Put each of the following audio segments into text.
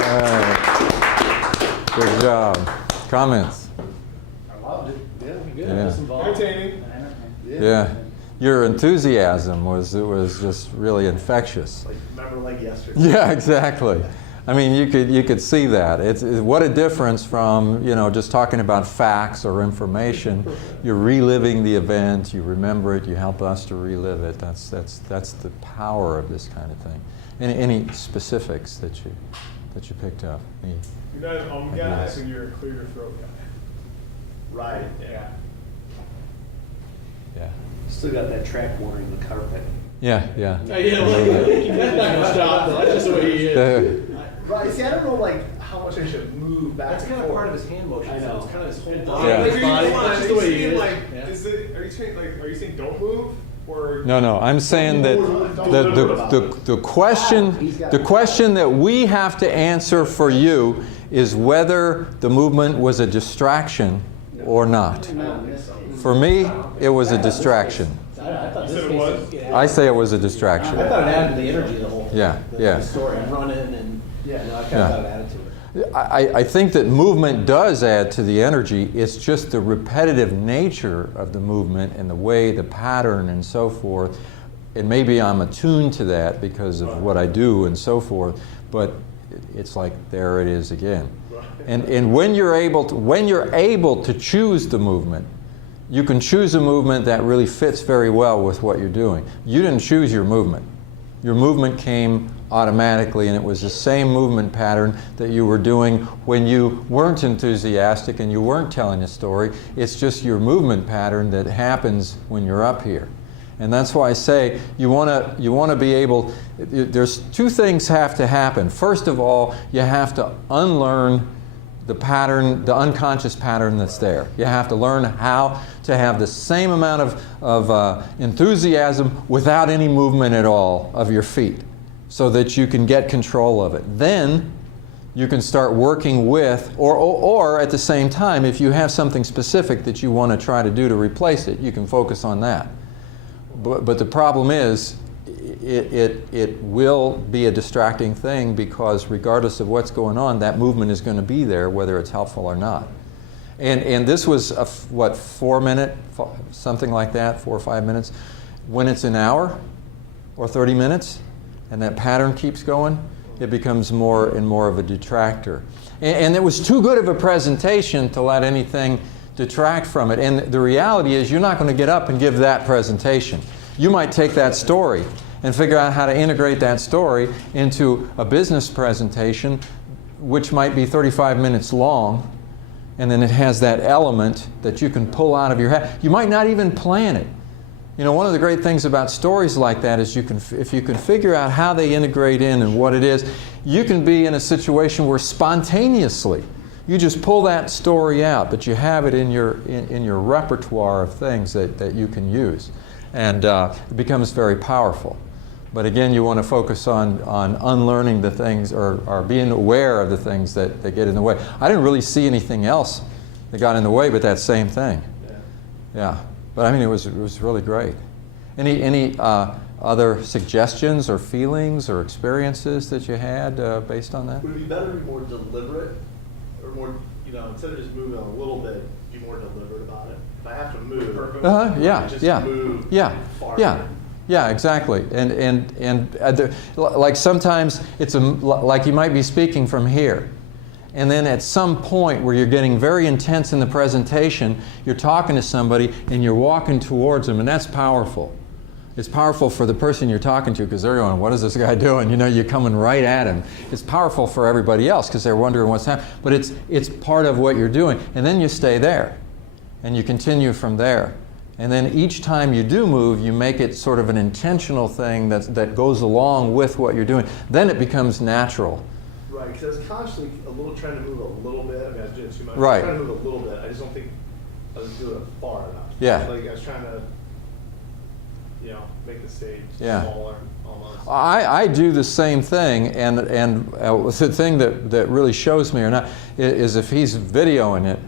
right. Good job. Comments? I loved it. Yeah, good. Yeah. Just involved. Entertaining. Yeah. Your enthusiasm was just really infectious. Remember like yesterday. Yeah, exactly. I mean, you could see that. It's what a difference from, you know, just talking about facts or information. You're reliving the event. You remember it. You help us to relive it. That's the power of this kind of thing. Any specifics that you picked up? You're not an guy, so you're a clear your throat guy. Right. Yeah. Yeah. Still got that track watering the carpet. Yeah. Yeah. Yeah, look, that's not gonna stop though. That's just the way he is. Right. See, I don't know like how much I should move back. That's and kind of forth. part of his hand motion. I know. It's kind of his whole Yeah. body. Like, His are body. you, That's just the way he saying, is. like, Yeah. is it? Are you saying like? Are you saying don't move or? No. I'm saying that the question that we have to answer for you is whether the movement was a distraction or not. For me, it was a distraction. I thought You this said it was? case, I say it was a distraction. I thought it added to the energy of the whole thing. Yeah, The yeah. story, running and, you know, I kind Yeah. of thought it added to it. I think that movement does add to the energy. It's just the repetitive nature of the movement and the way, the pattern and so forth. And maybe I'm attuned to that because of what I do and so forth, but it's like there it is again. And when you're able to choose the movement, you can choose a movement that really fits very well with what you're doing. You didn't choose your movement. Your movement came automatically, and it was the same movement pattern that you were doing when you weren't enthusiastic and you weren't telling a story. It's just your movement pattern that happens when you're up here. And that's why I say you want to be able, there's two things have to happen. First of all, you have to unlearn the pattern, the unconscious pattern that's there. You have to learn how to have the same amount of enthusiasm without any movement at all of your feet so that you can get control of it. Then you can start working with, or at the same time, if you have something specific that you want to try to do to replace it, you can focus on that. But the problem is, it will be a distracting thing because regardless of what's going on, that movement is going to be there whether it's helpful or not. And this was, 4 minute, something like that, 4 or 5 minutes. When it's an hour or 30 minutes and that pattern keeps going, it becomes more and more of a detractor. And it was too good of a presentation to let anything detract from it. And the reality is you're not going to get up and give that presentation. You might take that story and figure out how to integrate that story into a business presentation, which might be 35 minutes long, and then it has that element that you can pull out of your head. You might not even plan it. You know, one of the great things about stories like that is if you can figure out how they integrate in and what it is, you can be in a situation where spontaneously you just pull that story out, but you have it in your repertoire of things that you can use. And it becomes very powerful. But again, you want to focus on unlearning the things or being aware of the things that get in the way. I didn't really see anything else that got in the way but that same thing. Yeah. But I mean, it was really great. Any other suggestions or feelings or experiences that you had based on that? Would it be better to be more deliberate, or more, you know, instead of just moving a little bit, be more deliberate about it? If I have to move, move farther. Yeah, exactly. Like sometimes it's like you might be speaking from here. And then at some point where you're getting very intense in the presentation, you're talking to somebody and you're walking towards them, and that's powerful. It's powerful for the person you're talking to because they're going, what is this guy doing? You know, you're coming right at him. It's powerful for everybody else because they're wondering what's happening. But it's part of what you're doing. And then you stay there and you continue from there. And then each time you do move, you make it sort of an intentional thing that goes along with what you're doing. Then it becomes natural. Right, because I was constantly trying to move a little bit. I mean, I was doing too much. Right. I was trying to move a little bit. I just don't think I was doing it far enough. Yeah. Like I was trying to, you know, make the stage Yeah. smaller almost. I do the same thing, and the thing that really shows me or not is if he's videoing it,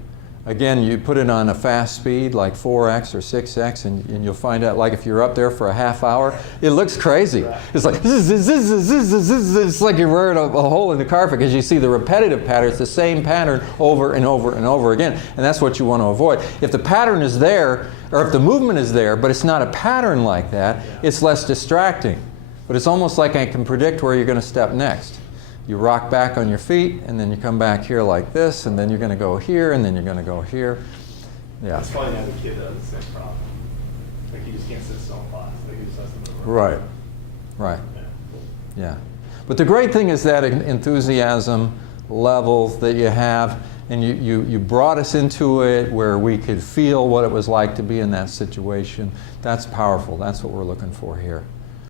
Again, you put it on a fast speed like 4x or 6x, and you'll find out, like if you're up there for a half hour, it looks crazy. It's like, it's like you're wearing a hole in the carpet because you see the repetitive pattern. It's the same pattern over and over and over again, and that's what you want to avoid. If the pattern is there, or if the movement is there, but it's not a pattern like that, it's less distracting. But it's almost like I can predict where you're going to step next. You rock back on your feet, and then you come back here like this, and then you're going to go here, and then you're going to go here. Yeah. It's funny to have a kid that has the same problem. Like he just can't sit still in class. Like he just has to move around. Right. Right. Yeah. Yeah. But the great thing is that enthusiasm level that you have, and you brought us into it where we could feel what it was like to be in that situation. That's powerful. That's what we're looking for here.